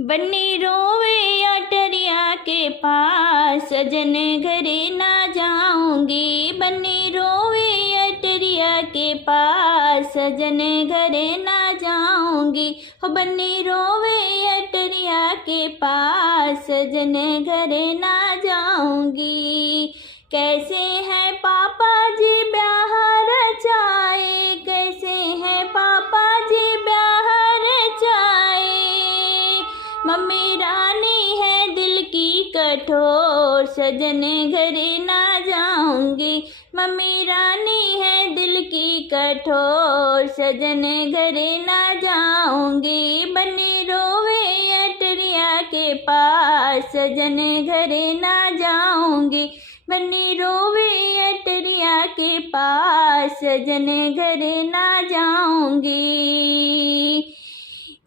बन्नी रोवे अटरिया के पास, सजन घरे ना जाऊंगी। बन्नी रोवे अटरिया के पास, सजन घरे ना जाऊंगी। हो बन्नी रोवे अटरिया के पास, सजन घरे ना जाऊंगी। कैसे है पापा जी ब्याह रचाए, कैसे है पापा जी ब्याह रचाए। मम्मी रानी है दिल की कठोर, सजन घरे ना जाऊंगी। मम्मी रानी है दिल की कठोर, सजन घरे ना जाऊंगी। बन्नी रोवे अटरिया के पास, सजन घरे ना जाऊंगी। बन्नी रोवे अटरिया के पास, सजन घरे ना जाऊंगी।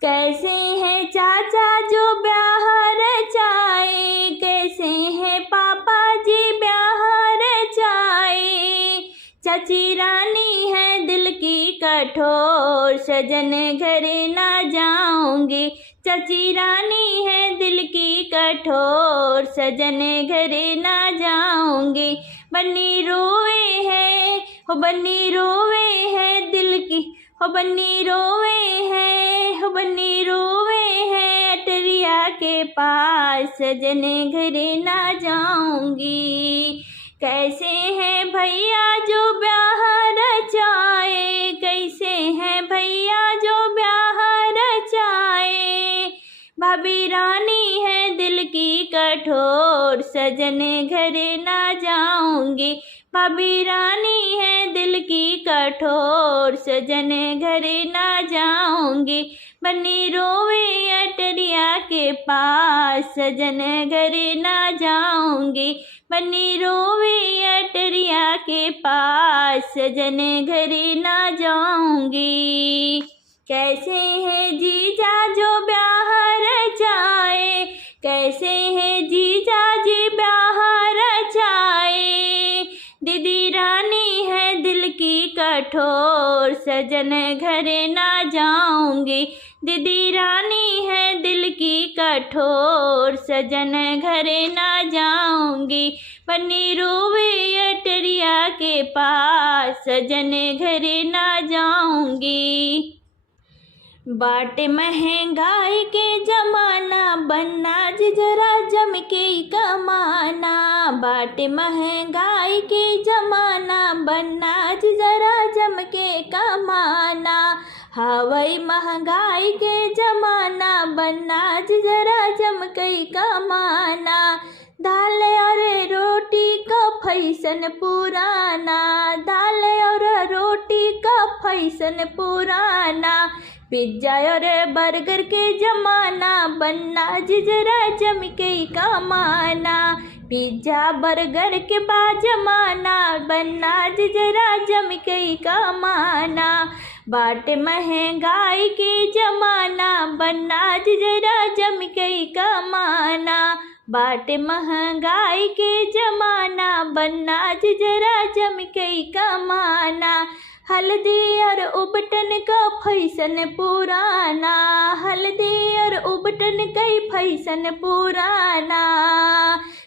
कैसे है चाचा जो ब्याह रचाए, कैसे है पापा जी ब्याह रचाए। चाची रानी है दिल की कठोर, सजन घरे ना जाऊंगी। चाची रानी है दिल की कठोर, सजन घरे ना जाऊंगी। बन्नी रोवे है, हो बन्नी रोवे है दिल की, हो बन्नी रोवे है, हो बन्नी रोवे है अटरिया के पास, सजन घरे ना जाऊंगी। कैसे है भैया जो ब्याह रचाए, कैसे है भैया जो ब्याह रचाए। भाभी रानी है दिल की कठोर, सजन घरे ना जाऊंगी। भाभी रानी है दिल की कठोर, सजन घरे ना जाऊंगी। बन्नी रोवे अटरिया के पास, सजन घरे ना जाऊंगी। बन्नी रोवे अटरिया के पास, सजन घरे ना जाऊंगी। कैसे है जीजा जो ब्याह रचाए, कैसे है जीजा जी ब्याह रचाए। दीदी रानी है दिल की कठोर, सजन घरे ना जाऊंगी। दीदी रानी है दिल की कठोर, सजन घरे ना जाऊंगी। बन्नी रोवे अटरिया के पास, सजन घरे ना जाऊंगी। बाट महंगाई के जमाना, बनना जरा जम के कमाना। बाट महंगाई के जमाना, बनना जरा जम के कमाना। हवाई महंगाई के जमाना, बनना जरा जम के कमाना। दाल और रोटी का फैशन पुराना, दाल और रोटी का फैशन पुराना। पिज्जा और बर्गर के जमाना, बनना जरा जम के कमाना। पिज्जा बर्गर के बाद जमाना, बनना जरा जम के कमाना। बाट महंगाई के जमाना, बनना जरा जम के कमाना। बाट महंगाई के जमाना, बनना जरा जम के कमाना। हल्दी और उबटन का फैशन पुराना, हल्दी और उबटन का फैशन पुराना।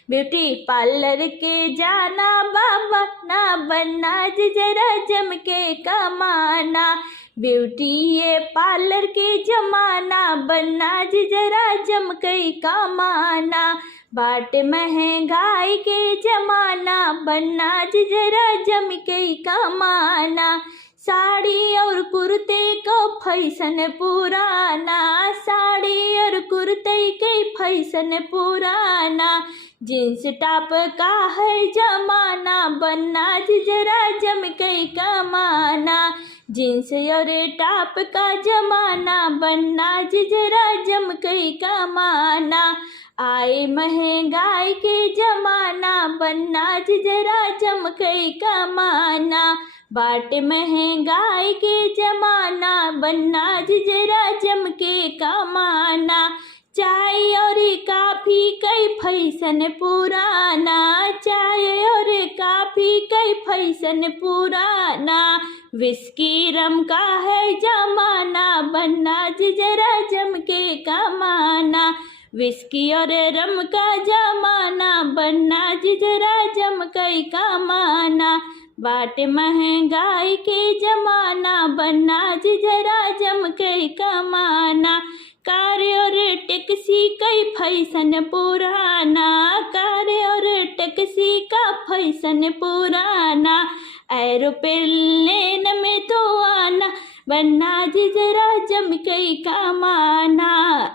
ब्यूटी पार्लर के जाना बाबा ना, बनना जरा जम के कमाना। ब्यूटी ये पार्लर के जमाना, बनना जरा जम के कमाना। बाट महंगाई के जमाना, बनना जरा जम के कमाना। साड़ी और कुर्ते का फैशन पुराना, साड़ी और कुर्ते के फैशन पुराना। जींस टॉप का है जमाना, बनना जरा जम के कमाना। जींस और टॉप का जमाना, बनना जरा जम के कमाना। आए महंगाई के जमाना, बनना जरा जम के कमाना। बाट महंगाई के जमाना, बनना जरा जम के कमाना। चाय और काफी कई फैशन पुराना, चाय और काफी कई फैशन पुराना। विस्की रम का है जमाना, बनना जरा जम के कमाना। विस्की और रम का जमाना, बनना जरा जम के कमाना। बाट महंगाई के जमाना, बनना जरा जम के कमाना। कार और टैक्सी कई फैशन पुराना, कार और टैक्सी का फैशन पुराना। एरोप्लेन में तो आना, बनना जरा जम के कमाना।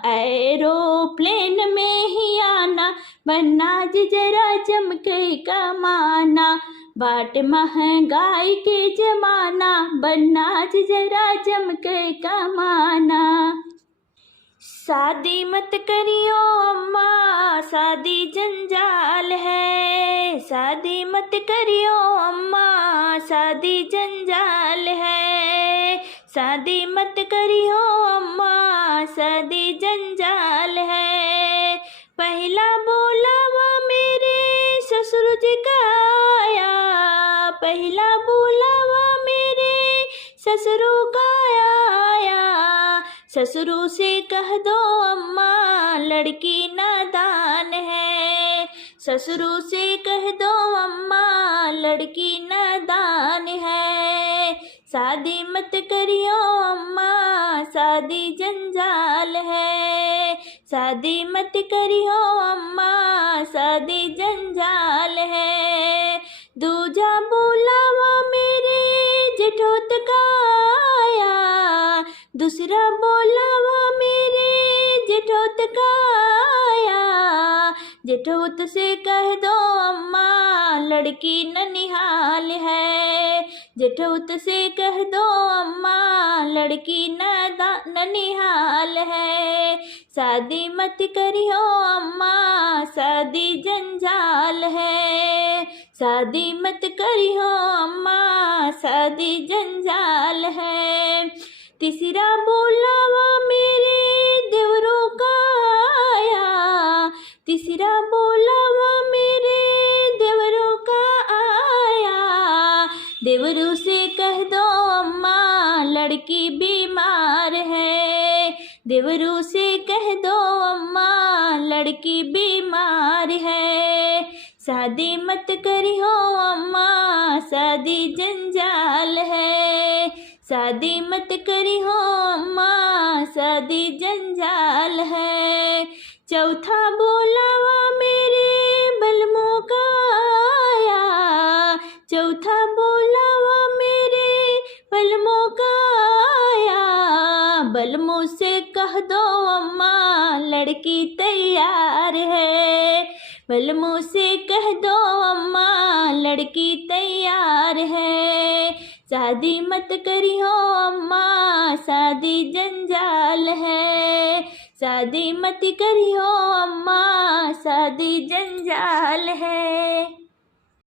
एरोप्लेन में ही आना, बनना जरा जम के कमाना। बाट महंगाई के जमाना, बनना जरा जम के कमाना। शादी मत करियो अम्मा, शादी जंजाल है। शादी मत करियो अम्मा, शादी जंजाल है। शादी मत करियो अम्मा, शादी जंजाल है। पहला बुलावा मेरे ससुर जी का आया, पहला बुलावा मेरे ससुरों का आया। ससुरों से कह दो अम्मा, लड़की नादान है। ससुरों से कह दो अम्मा, लड़की नादान है। शादी मत करियो अम्मा, शादी जंजाल है। शादी मत करियो अम्मा, शादी जंजाल है। दूजा बुलावा मेरे जेठोत का आया, दूसरा बुलावा मेरे जेठोत का आया। जेठोत से कह दो अम्मा, लड़की ननिहाल है। जेठोत से कह दो अम्मा, लड़की ननिहाल है। शादी मत करियो अम्मा, शादी जंजाल है। शादी मत करियो अम्मा, शादी जंजाल है। तीसरा बुलावा मेरे देवरों का आया, तीसरा बुलावा मेरे देवरों का आया। देवरों से कह दो अम्मा, लड़की बीमार है। देवरों से कह दो अम्मा, लड़की बीमार है। शादी मत करियो अम्मा, शादी जंजाल है। शादी मत करियो अम्मा, शादी जंजाल है। चौथा बुलावा मेरे बलमों का आया, चौथा बुलावा मेरे बलमों का आया। बलमों से कह दो अम्मा, लड़की तैयार है। बलमों से कह दो अम्मा, लड़की तैयार है। शादी मत करियो अम्मा, शादी जंजाल है। शादी मत करियो अम्मा, शादी जंजाल है।